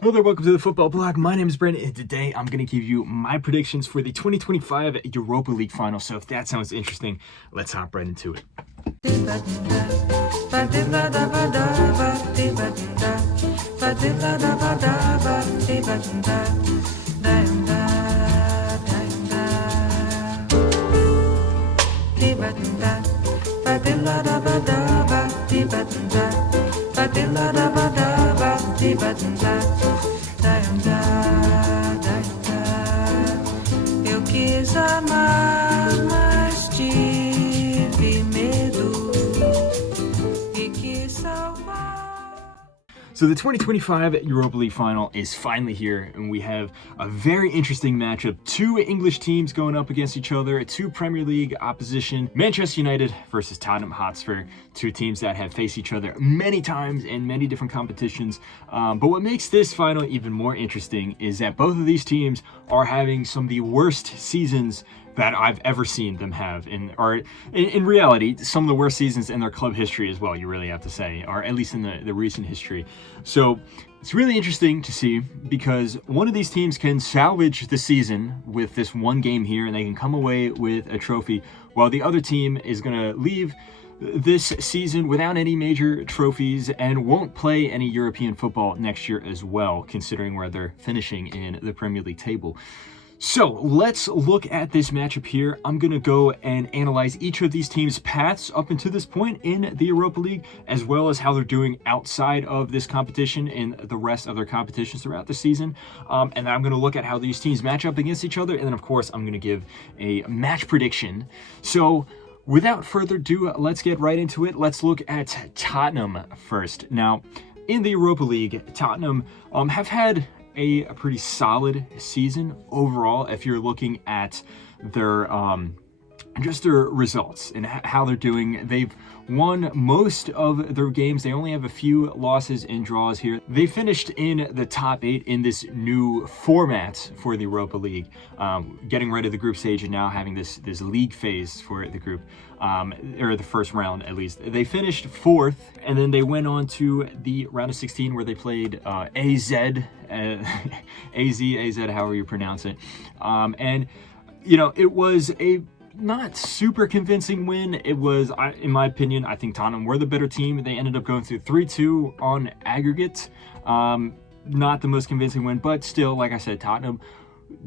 Hello there, welcome to the Football Bloc. My name is Brandon, and today I'm going to give you my predictions for the 2025 Europa League Final. So if that sounds interesting, let's hop right into it. Eu quis amar, mas tive medo e quis salvar. So the 2025 Europa League Final is finally here, and we have a very interesting matchup. Two English teams going up against each other, two Premier League opposition, Manchester United versus Tottenham Hotspur, two teams that have faced each other many times in many different competitions. But what makes this final even more interesting is that both of these teams are having some of the worst seasons that I've ever seen them have, in reality, some of the worst seasons in their club history as well, you really have to say, or at least in the recent history. So it's really interesting to see, because one of these teams can salvage the season with this one game here, and they can come away with a trophy, while the other team is going to leave this season without any major trophies and won't play any European football next year as well, considering where they're finishing in the Premier League table. So let's look at this matchup here. I'm going to go and analyze each of these teams' paths up until this point in the Europa League, as well as how they're doing outside of this competition in the rest of their competitions throughout the season. And then I'm going to look at how these teams match up against each other. And then, of course, I'm going to give a match prediction. So without further ado, let's get right into it. Let's look at Tottenham first. Now, in the Europa League, Tottenham have had a pretty solid season overall if you're looking at their just their results and how they're doing. They've won most of their games. They only have a few losses and draws here. They finished in the top 8 in this new format for the Europa League, getting rid of the group stage and now having this league phase for the group, or the first round at least. They finished 4th, and then they went on to the round of 16 where they played AZ, however you pronounce it. And, you know, it was a not super convincing win. It was, in my opinion, I think Tottenham were the better team. They ended up going through 3-2 on aggregate. Not the most convincing win, but still, like I said, Tottenham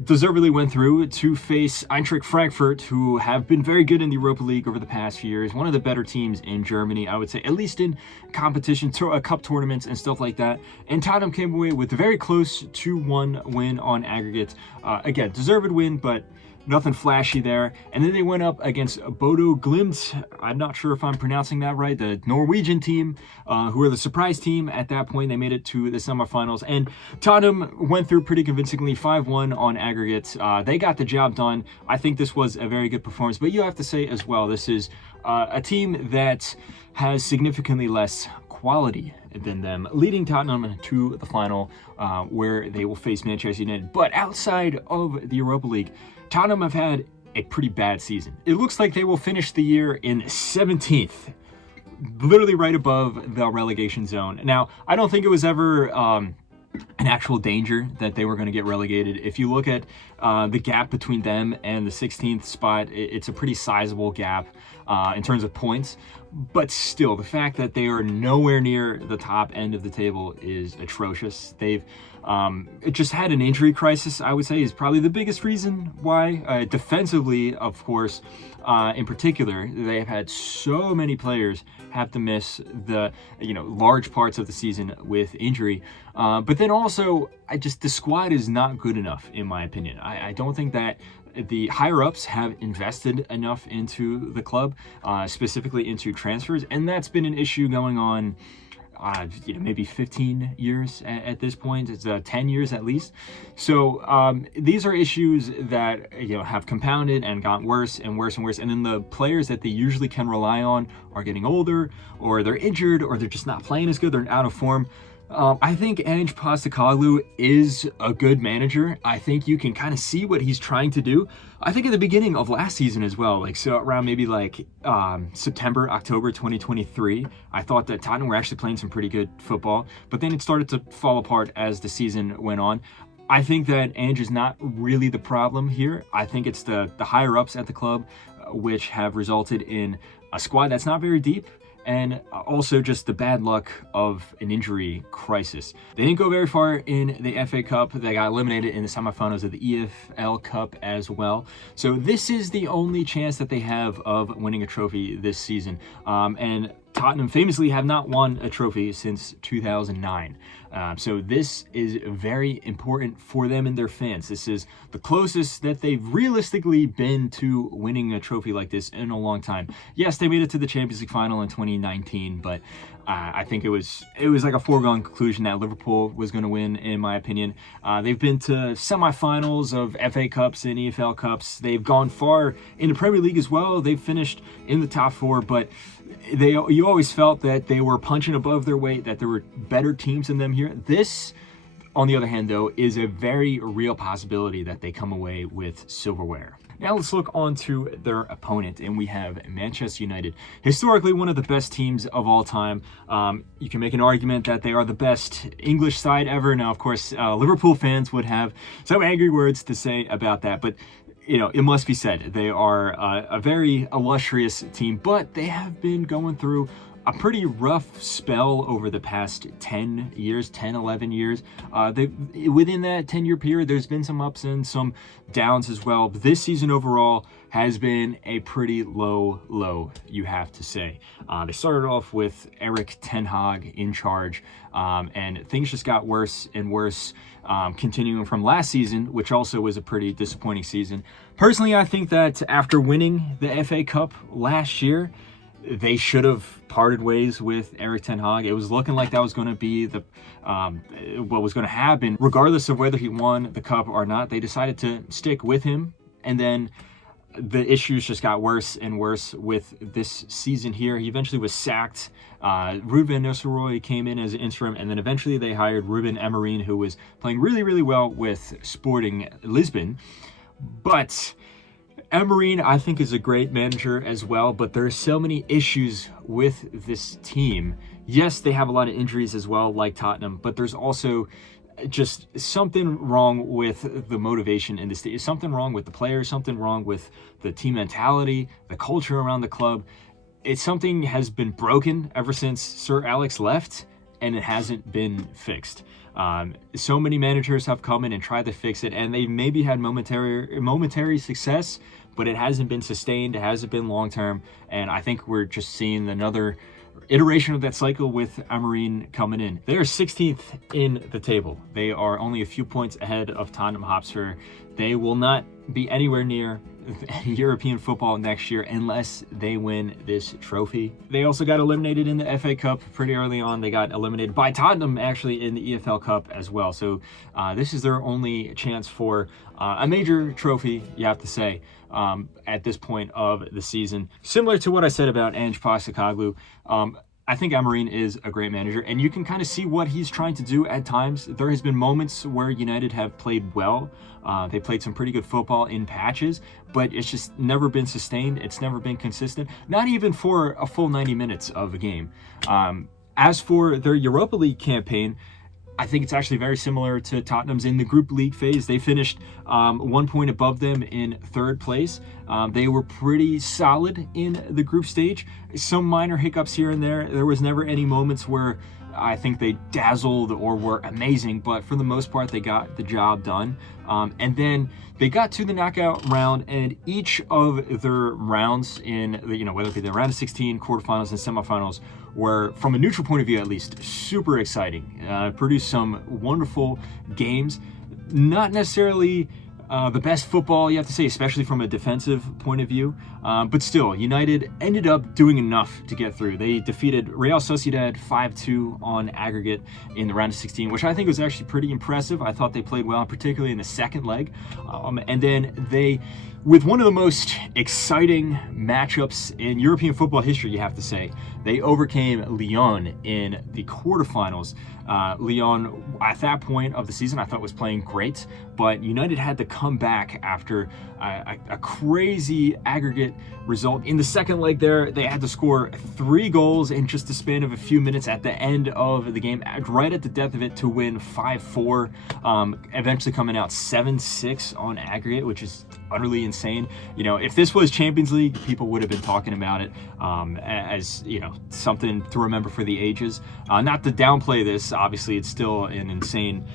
deservedly went through to face Eintracht Frankfurt, who have been very good in the Europa League over the past few years. One of the better teams in Germany, I would say, at least in competition, cup tournaments and stuff like that. And Tottenham came away with a very close 2-1 win on aggregate. Again, deserved win, but nothing flashy there. And then they went up against Bodo Glimt. I'm not sure if I'm pronouncing that right. The Norwegian team, who were the surprise team at that point. They made it to the semifinals. And Tottenham went through pretty convincingly, 5-1 on aggregate. They got the job done. I think this was a very good performance. But you have to say as well, this is a team that has significantly less quality than them, leading Tottenham to the final, where they will face Manchester United. But outside of the Europa League, Tottenham have had a pretty bad season. It looks like they will finish the year in 17th, literally right above the relegation zone. Now, I don't think it was ever an actual danger that they were going to get relegated. If you look at the gap between them and the 16th spot, it's a pretty sizable gap in terms of points. But still, the fact that they are nowhere near the top end of the table is atrocious. They've just had an injury crisis, I would say, is probably the biggest reason why. Defensively, of course, in particular, they have had so many players have to miss the large parts of the season with injury. But then also, the squad is not good enough, in my opinion. I don't think that the higher-ups have invested enough into the club, specifically into transfers, and that's been an issue going on maybe 15 years at this point. It's 10 years at least. So these are issues that have compounded and gotten worse and worse and worse. And then the players that they usually can rely on are getting older, or they're injured, or they're just not playing as good. They're out of form. I think Ange Postecoglou is a good manager. I think you can kind of see what he's trying to do. I think at the beginning of last season as well, like so around maybe like September, October 2023, I thought that Tottenham were actually playing some pretty good football, but then it started to fall apart as the season went on. I think that Ange is not really the problem here. I think it's the higher ups at the club, which have resulted in a squad that's not very deep, and also just the bad luck of an injury crisis. They didn't go very far in the FA Cup. They got eliminated in the semifinals of the EFL Cup as well. So this is the only chance that they have of winning a trophy this season. And Tottenham famously have not won a trophy since 2009. So this is very important for them and their fans. This is the closest that they've realistically been to winning a trophy like this in a long time. Yes, they made it to the Champions League final in 2019, but I think it was like a foregone conclusion that Liverpool was going to win, in my opinion. They've been to semifinals of FA Cups and EFL Cups. They've gone far in the Premier League as well. They've finished in the top four, but you always felt that they were punching above their weight, that there were better teams than them here. This, on the other hand, though, is a very real possibility that they come away with silverware. Now let's look on to their opponent, and we have Manchester United. Historically, one of the best teams of all time. You can make an argument that they are the best English side ever. Now, of course, Liverpool fans would have some angry words to say about that, but you know, it must be said, they are a very illustrious team, but they have been going through a pretty rough spell over the past 10 years, 10, 11 years. Within that 10-year period, there's been some ups and some downs as well. But this season overall has been a pretty low, you have to say. They started off with Erik ten Hag in charge, and things just got worse and worse, continuing from last season, which also was a pretty disappointing season. Personally, I think that after winning the FA Cup last year, they should have parted ways with Erik ten Hag. It was looking like that was going to be what was going to happen, regardless of whether he won the cup or not. They decided to stick with him, and then the issues just got worse and worse with this season here. He eventually was sacked. Ruud van Nistelrooy came in as an interim, and then eventually they hired Ruben Amorim, who was playing really, really well with Sporting Lisbon. But Amorim, I think, is a great manager as well, but there are so many issues with this team. Yes, they have a lot of injuries as well, like Tottenham, but there's also just something wrong with the motivation in this team. Something wrong with the players, something wrong with the team mentality, the culture around the club. Something has been broken ever since Sir Alex left, and it hasn't been fixed. So many managers have come in and tried to fix it, and they maybe had momentary success, but it hasn't been sustained. It hasn't been long term, and I think we're just seeing another iteration of that cycle with Amorim coming in. They are 16th in the table. They are only a few points ahead of Tottenham Hotspur. They will not be anywhere near European football next year unless they win this trophy. They also got eliminated in the FA Cup pretty early on. They got eliminated by Tottenham actually in the EFL Cup as well. So this is their only chance for a major trophy, you have to say, at this point of the season. Similar to what I said about Ange Postecoglou, I think Amorim is a great manager, and you can kind of see what he's trying to do at times. There has been moments where United have played well. They played some pretty good football in patches, but it's just never been sustained. It's never been consistent, not even for a full 90 minutes of a game. As for their Europa League campaign, I think it's actually very similar to Tottenham's in the group league phase. They finished 1 point above them in third place. They were pretty solid in the group stage. Some minor hiccups here and there. There was never any moments where I think they dazzled or were amazing, but for the most part, they got the job done. And then they got to the knockout round, and each of their rounds in the, whether it be the round of 16, quarterfinals, and semifinals, were, from a neutral point of view at least, super exciting. Produced some wonderful games. Not necessarily the best football, you have to say, especially from a defensive point of view. But still, United ended up doing enough to get through. They defeated Real Sociedad 5-2 on aggregate in the round of 16, which I think was actually pretty impressive. I thought they played well, particularly in the second leg. And then they, with one of the most exciting matchups in European football history, you have to say, They overcame Lyon in the quarterfinals. Lyon, at that point of the season, I thought was playing great, but United had to come back after a crazy aggregate result. In the second leg there, they had to score 3 goals in just the span of a few minutes at the end of the game, right at the death of it, to win 5-4, eventually coming out 7-6 on aggregate, which is utterly insane. You know, if this was Champions League, people would have been talking about it as, you know, something to remember for the ages. Not to downplay this, obviously it's still an insane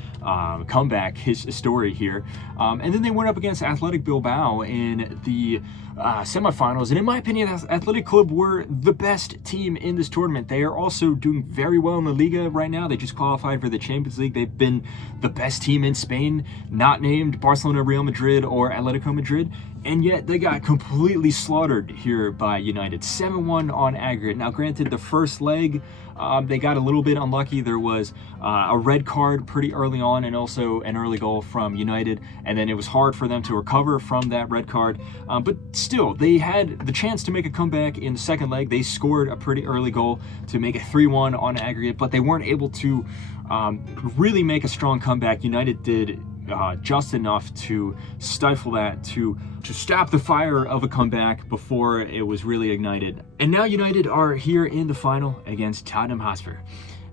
comeback story here. And then they went up against Athletic Bilbao in the semifinals, and in my opinion, Athletic Club were the best team in this tournament. They are also doing very well in the Liga right now. They just qualified for the Champions League. They've been the best team in Spain, not named Barcelona, Real Madrid, or Atletico Madrid, and yet they got completely slaughtered here by United. 7-1 on aggregate. Now, granted, the first leg, they got a little bit unlucky. There was a red card pretty early on, and also an early goal from United, and then it was hard for them to recover from that red card. But still, they had the chance to make a comeback in the second leg. They scored a pretty early goal to make it 3-1 on aggregate, but they weren't able to really make a strong comeback. United did just enough to stifle that, to stop the fire of a comeback before it was really ignited. And now United are here in the final against Tottenham Hotspur.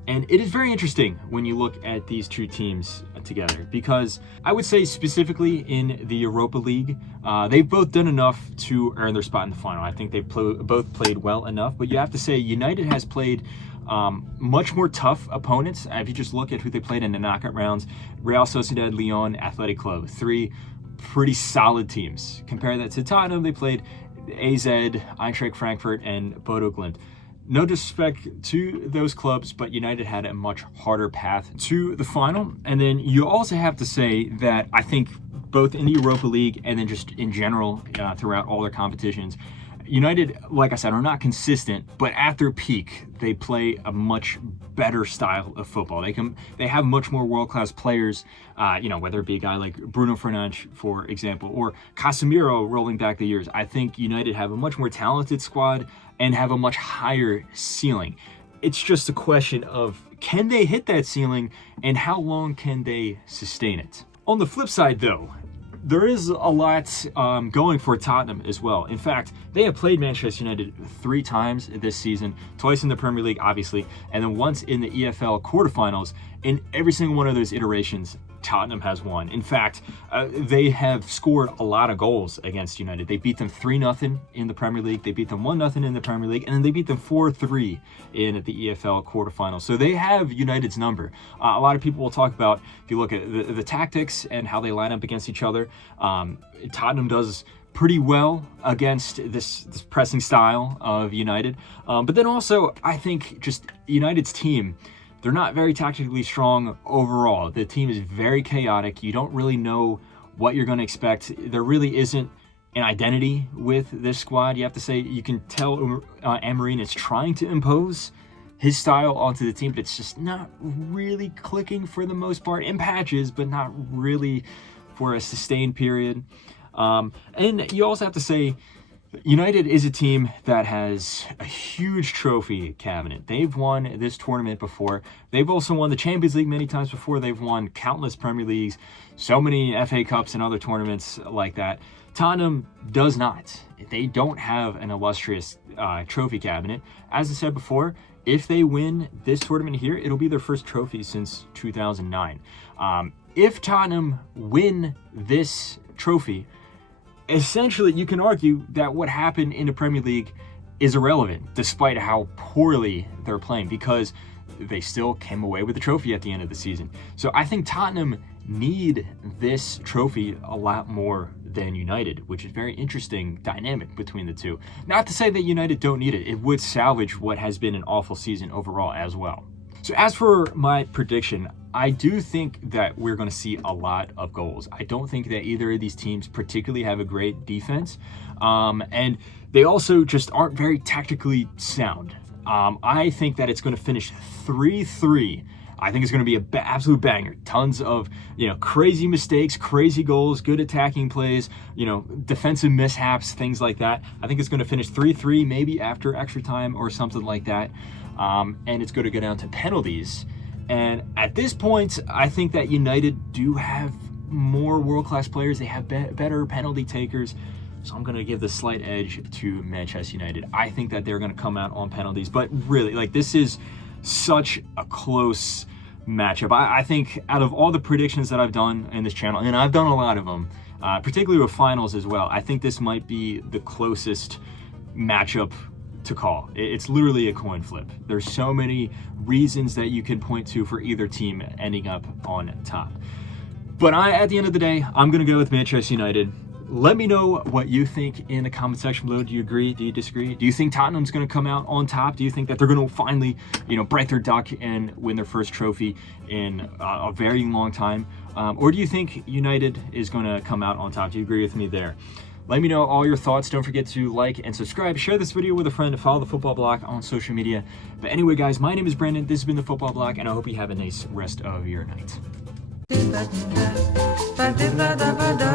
And it is very interesting when you look at these two teams together, because I would say specifically in the Europa League, they've both done enough to earn their spot in the final. I think they've both played well enough, but you have to say United has played much more tough opponents. If you just look at who they played in the knockout rounds: Real Sociedad, Lyon, Athletic Club, 3 pretty solid teams. Compare that to Tottenham, they played AZ, Eintracht Frankfurt, and Bodo Glimt. No disrespect to those clubs, but United had a much harder path to the final. And then you also have to say that I think both in the Europa League and then just in general throughout all their competitions, United, like I said, are not consistent, but at their peak, they play a much better style of football. They have much more world-class players, whether it be a guy like Bruno Fernandes, for example, or Casemiro rolling back the years. I think United have a much more talented squad and have a much higher ceiling. It's just a question of, can they hit that ceiling, and how long can they sustain it? On the flip side, though, there is a lot going for Tottenham as well. In fact, they have played Manchester United 3 times this season, twice in the Premier League, obviously, and then once in the EFL quarterfinals. In every single one of those iterations, Tottenham has won. In fact, they have scored a lot of goals against United. They beat them 3-0 in the Premier League. They beat them 1-0 in the Premier League, and then they beat them 4-3 in the EFL quarterfinals. So they have United's number. A lot of people will talk about, if you look at the tactics and how they line up against each other, Tottenham does pretty well against this pressing style of United. But then also, I think just United's team, they're not very tactically strong overall. The team is very chaotic. You don't really know what you're going to expect. There really isn't an identity with this squad. You have to say, you can tell Amorim is trying to impose his style onto the team, but it's just not really clicking for the most part. In patches, but not really for a sustained period. And you also have to say, United is a team that has a huge trophy cabinet. They've won this tournament before. They've also won the Champions League many times before. They've won countless Premier Leagues, so many FA Cups and other tournaments like that. Tottenham does not. They don't have an illustrious trophy cabinet. As I said before, if they win this tournament here, it'll be their first trophy since 2009. If Tottenham win this trophy, essentially, you can argue that what happened in the Premier League is irrelevant, despite how poorly they're playing, because they still came away with the trophy at the end of the season. So I think Tottenham need this trophy a lot more than United, which is very interesting dynamic between the two. Not to say that United don't need it. It would salvage what has been an awful season overall as well. So as for my prediction, I do think that we're going to see a lot of goals. I don't think that either of these teams particularly have a great defense. And they also just aren't very tactically sound. I think that it's going to finish 3-3 I think it's going to be an absolute banger. Tons of, crazy mistakes, crazy goals, good attacking plays, defensive mishaps, things like that. I think it's going to finish 3-3, maybe after extra time or something like that. And it's going to go down to penalties. And at this point, I think that United do have more world-class players. They have better penalty takers. So I'm going to give the slight edge to Manchester United. I think that they're going to come out on penalties. But really, this is such a close matchup. I think out of all the predictions that I've done in this channel, and I've done a lot of them, particularly with finals as well, I think this might be the closest matchup to call. It's literally a coin flip. There's so many reasons that you can point to for either team ending up on top. But at the end of the day, I'm going to go with Manchester United. Let me know what you think in the comment section below. Do you agree? Do you disagree? Do you think Tottenham's going to come out on top? Do you think that they're going to finally, break their duck and win their first trophy in a very long time? Or do you think United is going to come out on top? Do you agree with me there? Let me know all your thoughts. Don't forget to like and subscribe. Share this video with a friend. Follow the Football Bloc on social media. But anyway, guys, my name is Brandon. This has been the Football Bloc, and I hope you have a nice rest of your night. Ba-da-ba-da-ba,